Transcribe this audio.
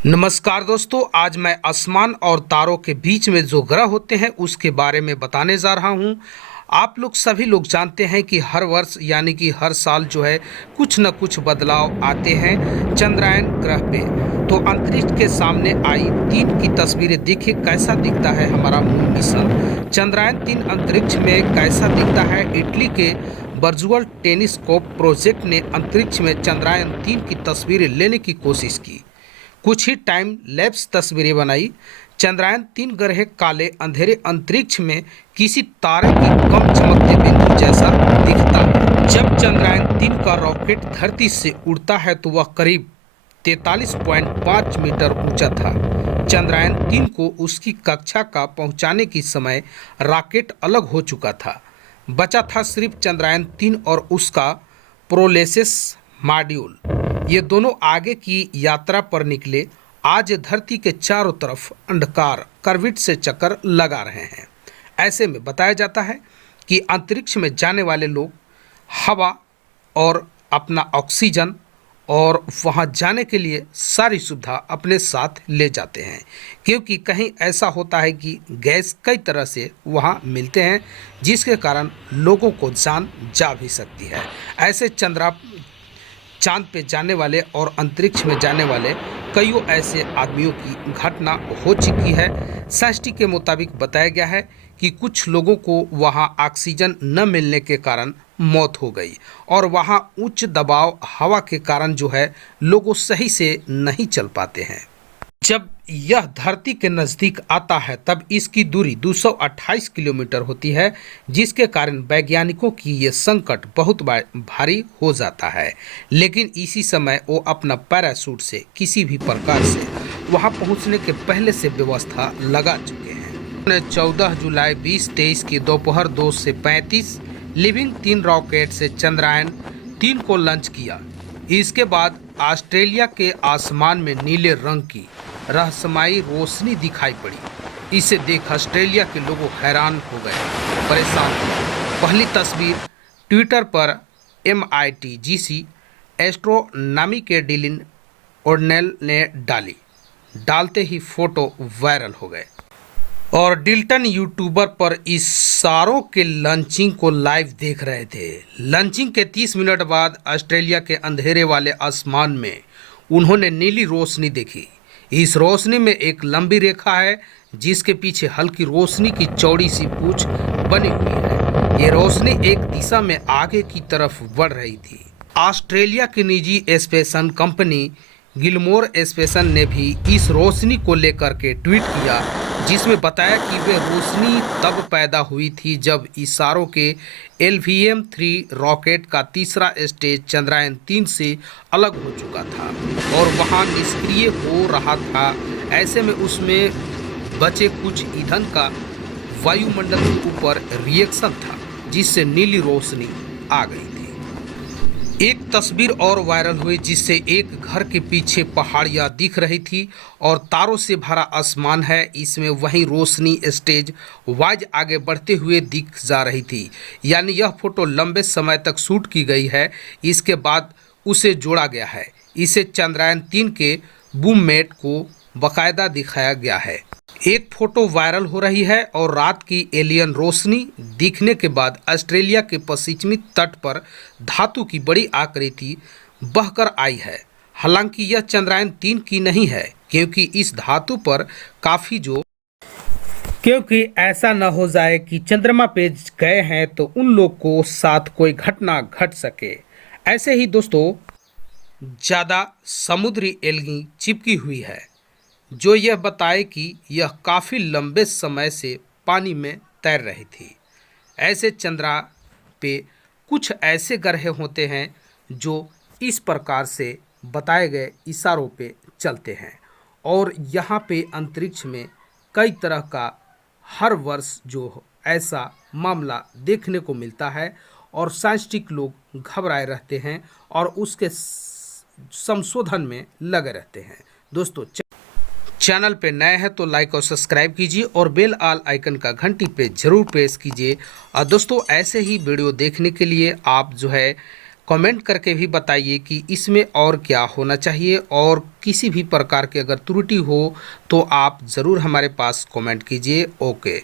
नमस्कार दोस्तों, आज मैं आसमान और तारों के बीच में जो ग्रह होते हैं उसके बारे में बताने जा रहा हूं। आप लोग सभी लोग जानते हैं कि हर वर्ष यानी कि हर साल जो है कुछ न कुछ बदलाव आते हैं चंद्रायन ग्रह पे। तो अंतरिक्ष के सामने आई 3 की तस्वीरें देखिए कैसा दिखता है हमारा मून मिशन। चंद्रायन 3 अंतरिक्ष में कैसा दिखता है। इटली के वर्चुअल टेलीस्कोप प्रोजेक्ट ने अंतरिक्ष में चंद्रायन 3 की तस्वीरें लेने की कोशिश की। कुछ ही टाइम लैप्स तस्वीरें बनाई। चंद्रायन 3 ग्रह काले अंधेरे अंतरिक्ष में किसी तारे की कम चमकते बिंदु जैसा दिखता है। जब चंद्रायन 3 का रॉकेट धरती से उड़ता है तो वह करीब 43.5 मीटर ऊंचा था। चंद्रायन 3 को उसकी कक्षा का पहुंचाने की समय रॉकेट अलग हो चुका था। बचा था सिर्फ चंद्रायन 3 और उसका प्रोलेसेस मॉड्यूल। ये दोनों आगे की यात्रा पर निकले। आज धरती के चारों तरफ अंधकार करवट से चक्कर लगा रहे हैं। ऐसे में बताया जाता है कि अंतरिक्ष में जाने वाले लोग हवा और अपना ऑक्सीजन और वहां जाने के लिए सारी सुविधा अपने साथ ले जाते हैं, क्योंकि कहीं ऐसा होता है कि गैस कई तरह से वहां मिलते हैं जिसके कारण लोगों को जान जा भी सकती है। ऐसे चांद पे जाने वाले और अंतरिक्ष में जाने वाले कईयों ऐसे आदमियों की घटना हो चुकी है। साइंटिस्ट के मुताबिक बताया गया है कि कुछ लोगों को वहां ऑक्सीजन न मिलने के कारण मौत हो गई और वहां उच्च दबाव हवा के कारण जो है लोगों सही से नहीं चल पाते हैं। जब यह धरती के नज़दीक आता है तब इसकी दूरी 228 किलोमीटर होती है, जिसके कारण वैज्ञानिकों की ये संकट बहुत भारी हो जाता है। लेकिन इसी समय वो अपना पैराशूट से किसी भी प्रकार से वहां पहुंचने के पहले से व्यवस्था लगा चुके हैं। उन्होंने 14 जुलाई 2023 की दोपहर 2 से 35 लिविंग 3 रॉकेट से चंद्रायन 3 को लॉन्च किया। इसके बाद ऑस्ट्रेलिया के आसमान में नीले रंग की रहस्यमयी रोशनी दिखाई पड़ी। इसे देख ऑस्ट्रेलिया के लोग हैरान हो गए, परेशान हुए। पहली तस्वीर ट्विटर पर MIT एस्ट्रोनॉमी के डिलिन ओर्नेल ने डाली। डालते ही फोटो वायरल हो गए और डिल्टन यूट्यूबर पर इशारों के लॉन्चिंग को लाइव देख रहे थे। लॉन्चिंग के 30 मिनट बाद ऑस्ट्रेलिया के अंधेरे वाले आसमान में उन्होंने नीली रोशनी देखी। इस रोशनी में एक लंबी रेखा है जिसके पीछे हल्की रोशनी की चौड़ी सी पूंछ बनी हुई है। ये रोशनी एक दिशा में आगे की तरफ बढ़ रही थी। ऑस्ट्रेलिया की निजी स्पेशन कंपनी गिलमोर स्पेशन ने भी इस रोशनी को लेकर के ट्वीट किया, जिसमें बताया कि वे रोशनी तब पैदा हुई थी जब इशारों के LVM-3 रॉकेट का तीसरा स्टेज चंद्रायन 3 से अलग हो चुका था और वहां निष्क्रिय हो रहा था। ऐसे में उसमें बचे कुछ ईंधन का वायुमंडल के ऊपर रिएक्शन था जिससे नीली रोशनी आ गई थी। एक तस्वीर और वायरल हुई जिससे एक घर के पीछे पहाड़ियां दिख रही थी और तारों से भरा आसमान है। इसमें वही रोशनी स्टेज वाइज आगे बढ़ते हुए दिख जा रही थी। यानी यह फोटो लंबे समय तक शूट की गई है, इसके बाद उसे जोड़ा गया है। इसे चंद्रायन 3 के बूममेट को बाकायदा दिखाया गया है। एक फोटो वायरल हो रही है और रात की एलियन रोशनी दिखने के बाद ऑस्ट्रेलिया के पश्चिमी तट पर धातु की बड़ी आकृति बहकर आई है। हालांकि यह चंद्रायन 3 की नहीं है, क्योंकि इस धातु पर क्योंकि ऐसा न हो जाए कि चंद्रमा पे गए हैं तो उन लोग को साथ कोई घटना घट सके। ऐसे ही दोस्तों ज़्यादा समुद्री एल्गी चिपकी हुई है जो यह बताए कि यह काफ़ी लंबे समय से पानी में तैर रही थी। ऐसे चंद्रमा पे कुछ ऐसे ग्रह होते हैं जो इस प्रकार से बताए गए इशारों पे चलते हैं और यहाँ पे अंतरिक्ष में कई तरह का हर वर्ष जो ऐसा मामला देखने को मिलता है और साइंटिस्ट लोग घबराए रहते हैं और उसके संशोधन में लगे रहते हैं। दोस्तों चैनल पे नए हैं तो लाइक और सब्सक्राइब कीजिए और बेल आल आइकन का घंटी पे ज़रूर प्रेस कीजिए। और दोस्तों ऐसे ही वीडियो देखने के लिए आप जो है कमेंट करके भी बताइए कि इसमें और क्या होना चाहिए, और किसी भी प्रकार की अगर त्रुटि हो तो आप ज़रूर हमारे पास कमेंट कीजिए। ओके।